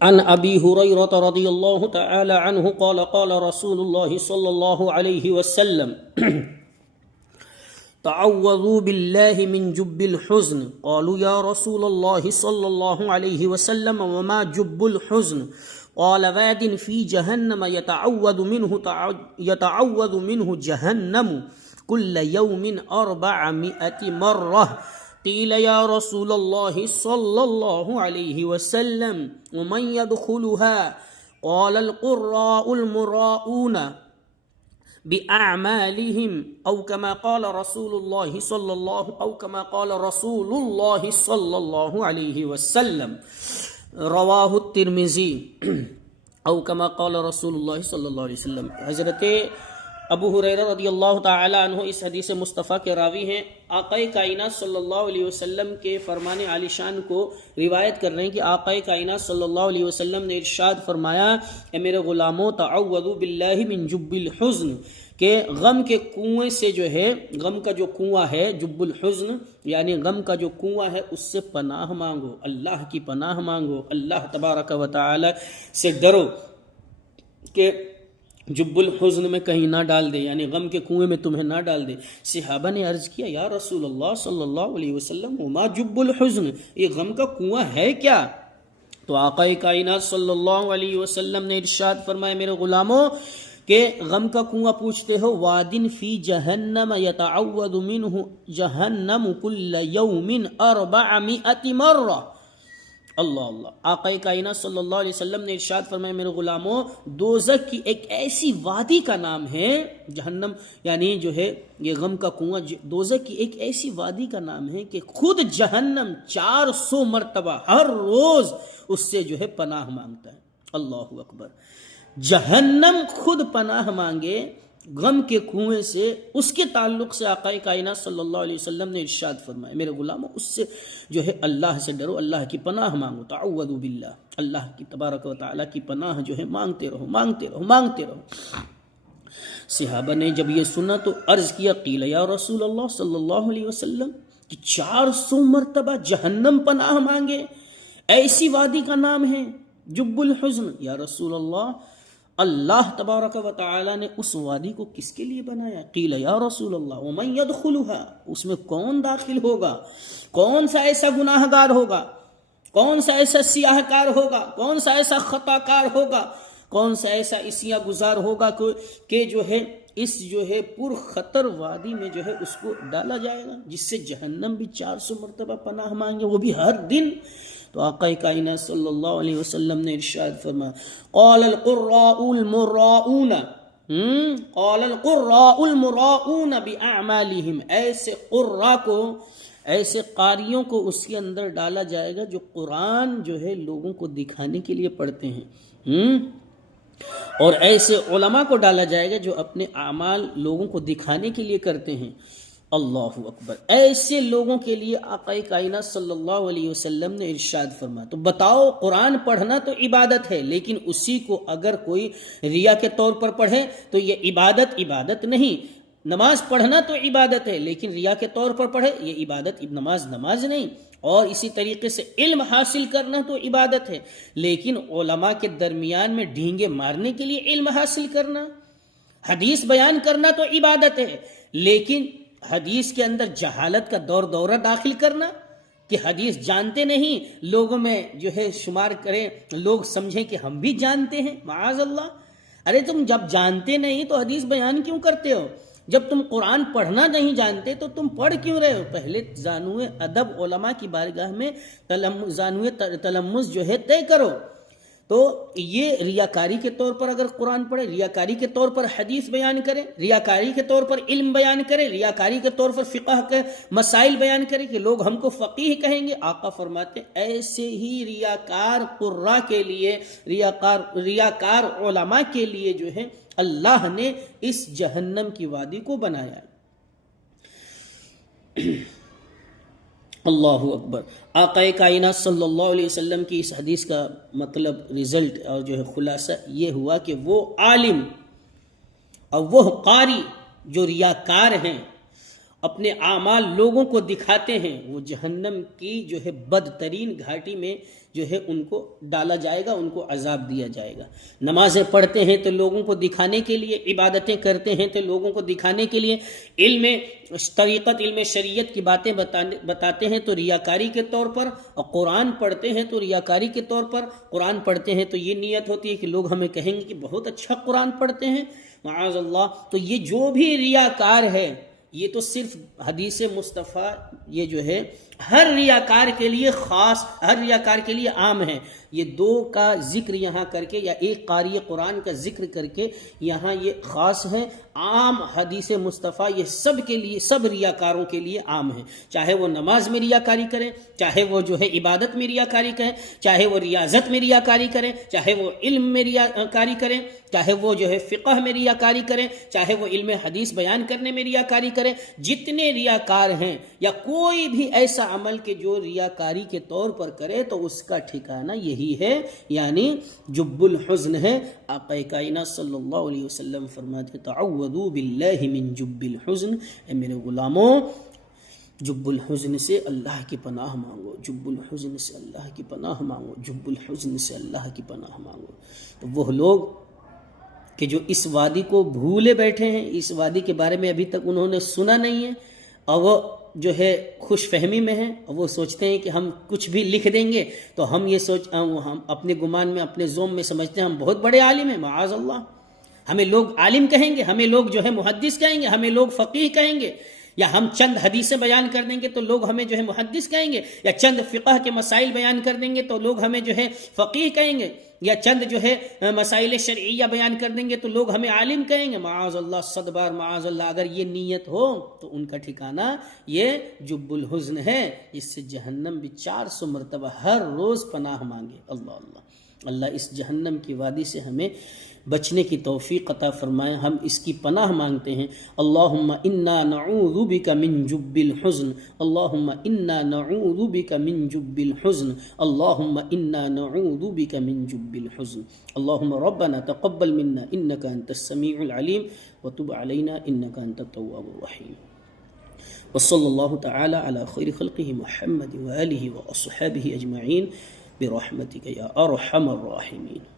عن ابی ہریرہ رضی اللہ تعالی عنہ قال قال رسول اللہ صلی اللہ علیہ وسلم تعوذوا بالله من جب الحزن قالوا يا رسول الله صلى الله عليه وسلم وما جب الحزن قال واد في جهنم يتعوذ منه جهنم كل يوم 400 مرة قيل يا رسول الله صلى الله عليه وسلم ومن يدخلها قال القراء المراؤون بأعمالهم أو كما قال رسول الله صلى الله عليه وسلم رواه الترمذي او كما قال رسول الله صلی اللہ علیہ وسلم۔ حضرت ابو ہریرہ رضی اللہ تعالی عنہ اس حدیث مصطفیٰ کے راوی ہیں۔ آقا کائنات صلی اللہ علیہ وسلم کے فرمان عالی شان کو روایت کر رہے ہیں کہ آقا کائنات صلی اللہ علیہ وسلم نے ارشاد فرمایا، اے میرے غلاموں تعوذوا باللہ من جب الحزن، کہ غم کے کنویں سے جو ہے، غم کا جو کنواں ہے، جب الحزن یعنی غم کا جو کنواں ہے، اس سے پناہ مانگو، اللہ کی پناہ مانگو، اللہ تبارک و تعالی سے ڈرو کہ جب الحزن میں کہیں نہ ڈال دے، یعنی غم کے کنویں میں تمہیں نہ ڈال دے۔ صحابہ نے عرض کیا، یا رسول اللہ صلی اللہ علیہ وسلم وما جب الحزن، یہ غم کا کنواں ہے کیا؟ تو آقا کائنات صلی اللہ علیہ وسلم نے ارشاد فرمایا، میرے غلاموں کہ غم کا کنواں پوچھتے ہو، وادن فی جہنم یتعوذ منہ جہنم کل یوم 400 مرہ۔ اللہ اللہ، آقا کائنات صلی اللہ علیہ وسلم نے ارشاد فرمایا، میرے غلاموں دوزخ کی ایک ایسی وادی کا نام ہے، جہنم یعنی جو ہے یہ غم کا کنواں، دوزخ کی ایک ایسی وادی کا نام ہے کہ خود جہنم 400 مرتبہ ہر روز اس سے جو ہے پناہ مانگتا ہے۔ اللہ اکبر، جہنم خود پناہ مانگے غم کے کنویں سے، اس کے تعلق سے آقا کائنات صلی اللہ علیہ وسلم نے ارشاد فرمایا، میرے غلاموں اس سے جو ہے اللہ سے ڈرو، اللہ کی پناہ مانگو، تعوذوا باللہ، اللہ کی تبارک و تعالی کی پناہ جو ہے مانگتے رہو، مانگتے رہو، مانگتے رہو۔ صحابہ نے جب یہ سنا تو عرض کیا، قیل یا رسول اللہ صلی اللہ علیہ وسلم، کہ 400 مرتبہ جہنم پناہ مانگے، ایسی وادی کا نام ہے جب الحزن؟ یا رسول اللہ، اللہ تبارک و تعالی نے اس وادی کو کس کے لیے بنایا؟ قیل یا رسول اللہ ومن يدخلها، اس میں کون داخل ہوگا؟ کون سا ایسا گناہ گار ہوگا؟ کون سا ایسا سیاہ کار ہوگا؟ کون سا ایسا خطا کار ہوگا؟ کون سا ایسا اسیاں گزار ہوگا کہ جو ہے اس جو ہے پر خطر وادی میں جو ہے اس کو ڈالا جائے گا، جس سے جہنم بھی 400 مرتبہ پناہ مانگے، وہ بھی ہر دن؟ تو آقا کائنات صلی اللہ علیہ وسلم نے ارشاد فرمایا، قال القراء المراؤون، قال القراء المراؤون باعمالهم، ایسے قراء کو، ایسے قاریوں کو اس کے اندر ڈالا جائے گا جو قرآن جو ہے لوگوں کو دکھانے کے لیے پڑھتے ہیں، اور ایسے علماء کو ڈالا جائے گا جو اپنے اعمال لوگوں کو دکھانے کے لیے کرتے ہیں۔ اللہ اکبر، ایسے لوگوں کے لیے آقا کائنات صلی اللہ علیہ وسلم نے ارشاد فرمایا۔ تو بتاؤ، قرآن پڑھنا تو عبادت ہے، لیکن اسی کو اگر کوئی ریا کے طور پر پڑھے تو یہ عبادت نہیں۔ نماز پڑھنا تو عبادت ہے، لیکن ریا کے طور پر پڑھے یہ عبادت، نماز نہیں۔ اور اسی طریقے سے علم حاصل کرنا تو عبادت ہے، لیکن علماء کے درمیان میں ڈھینگے مارنے کے لیے علم حاصل کرنا، حدیث بیان کرنا تو عبادت ہے، لیکن حدیث کے اندر جہالت کا دورہ داخل کرنا کہ حدیث جانتے نہیں، لوگوں میں جو ہے شمار کریں، لوگ سمجھیں کہ ہم بھی جانتے ہیں، معاذ اللہ۔ ارے تم جب جانتے نہیں تو حدیث بیان کیوں کرتے ہو؟ جب تم قرآن پڑھنا نہیں جانتے تو تم پڑھ کیوں رہے ہو؟ پہلے زانوے ادب علماء کی بارگاہ میں زانوے تلمذ جو ہے طے کرو۔ تو یہ ریاکاری کے طور پر اگر قرآن پڑھے، ریاکاری کے طور پر حدیث بیان کرے، ریاکاری کے طور پر علم بیان کرے، ریاکاری کے طور پر فقہ کے مسائل بیان کرے کہ لوگ ہم کو فقیہ کہیں گے، آقا فرماتے ایسے ہی ریاکار قراء کے لیے، ریاکار علماء کے لیے جو ہے اللہ نے اس جہنم کی وادی کو بنایا۔ اللہ اکبر، آقا کائنات صلی اللہ علیہ وسلم کی اس حدیث کا مطلب، رزلٹ اور جو ہے خلاصہ یہ ہوا کہ وہ عالم اور وہ قاری جو ریاکار ہیں اپنے اعمال لوگوں کو دکھاتے ہیں، وہ جہنم کی جو ہے بدترین گھاٹی میں جو ہے ان کو ڈالا جائے گا، ان کو عذاب دیا جائے گا۔ نمازیں پڑھتے ہیں تو لوگوں کو دکھانے کے لیے، عبادتیں کرتے ہیں تو لوگوں کو دکھانے کے لیے، علم طریقت، علم شریعت کی باتیں بتاتے ہیں تو ریاکاری کے طور پر، اور قرآن پڑھتے ہیں تو ریاکاری کے طور پر۔ قرآن پڑھتے ہیں تو یہ نیت ہوتی ہے کہ لوگ ہمیں کہیں گے کہ بہت اچھا قرآن پڑھتے ہیں، معاذ اللہ۔ تو یہ جو بھی ریاکار ہے، یہ تو صرف حدیث مصطفیٰ یہ جو ہے ہر ریاکار کے لیے خاص، ہر ریاکار کے لیے عام ہے۔ یہ دو کا ذکر یہاں کر کے، یا ایک قاری قرآن کا ذکر کر کے یہاں یہ خاص ہے، عام حدیث مصطفیٰ یہ سب کے لیے، سب ریاکاروں کے لیے عام ہے، چاہے وہ نماز میں ریاکاری کریں، چاہے وہ جو ہے عبادت میں ریاکاری کریں، چاہے وہ ریاضت میں ریاکاری کریں، چاہے وہ علم میں ریاکاری کریں، چاہے وہ جو ہے فقہ میں ریاکاری کریں، چاہے وہ علم حدیث بیان کرنے میں ریاکاری کریں۔ جتنے ریاکار ہیں، یا کوئی بھی ایسا عمل کہ جو ریاکاری کے طور پر کرے، تو اس کا ٹھکانہ یہی ہے، یعنی جب الحزن ہے۔ آقا کائنات صلی اللہ علیہ وسلم فرماتے تعوذوا باللہ من جب الحزن، اے میرے غلاموں جب الحزن سے اللہ کی پناہ مانگو، جب الحزن سے اللہ کی پناہ مانگو، جب الحزن سے اللہ کی پناہ مانگو۔ تو وہ لوگ کہ جو اس وادی کو بھولے بیٹھے ہیں، اس وادی کے بارے میں ابھی تک انہوں نے سنا نہیں ہے، اور وہ جو ہے خوش فہمی میں ہیں، اور وہ سوچتے ہیں کہ ہم کچھ بھی لکھ دیں گے تو ہم یہ ہم اپنے گمان میں، اپنے زوم میں سمجھتے ہیں ہم بہت بڑے عالم ہیں، معاذ اللہ۔ ہمیں لوگ عالم کہیں گے، ہمیں لوگ جو ہے محدث کہیں گے، ہمیں لوگ فقیہ کہیں گے، یا ہم چند حدیثیں بیان کر دیں گے تو لوگ ہمیں جو ہے محدث کہیں گے، یا چند فقہ کے مسائل بیان کر دیں گے تو لوگ ہمیں جو ہے فقیہ کہیں گے، یا چند جو ہے مسائل شرعیہ بیان کر دیں گے تو لوگ ہمیں عالم کہیں گے، معاذ اللہ، صد بار معاذ اللہ۔ اگر یہ نیت ہو تو ان کا ٹھکانہ یہ جب الحزن ہے، جس سے جہنم بھی 400 مرتبہ ہر روز پناہ مانگے۔ اللہ اللہ، اللہ اس جہنم کی وادی سے ہمیں بچنے کی توفیق عطا فرمائے، ہم اس کی پناہ مانگتے ہیں۔ اللہم انا نعوذ بک من جب الحزن، اللہم انا نعوذ بک من جب الحزن، اللہم انا نعوذ بک من جب الحزن۔ اللہم ربنا تقبل منا انک انت السمیع العلیم وتب علینا انک انت التواب الرحیم۔ وصلی اللہ تعالی علی خیر خلقہ محمد وآلہ واصحابہ اجمعین برحمتک یا ارحم الراحمین۔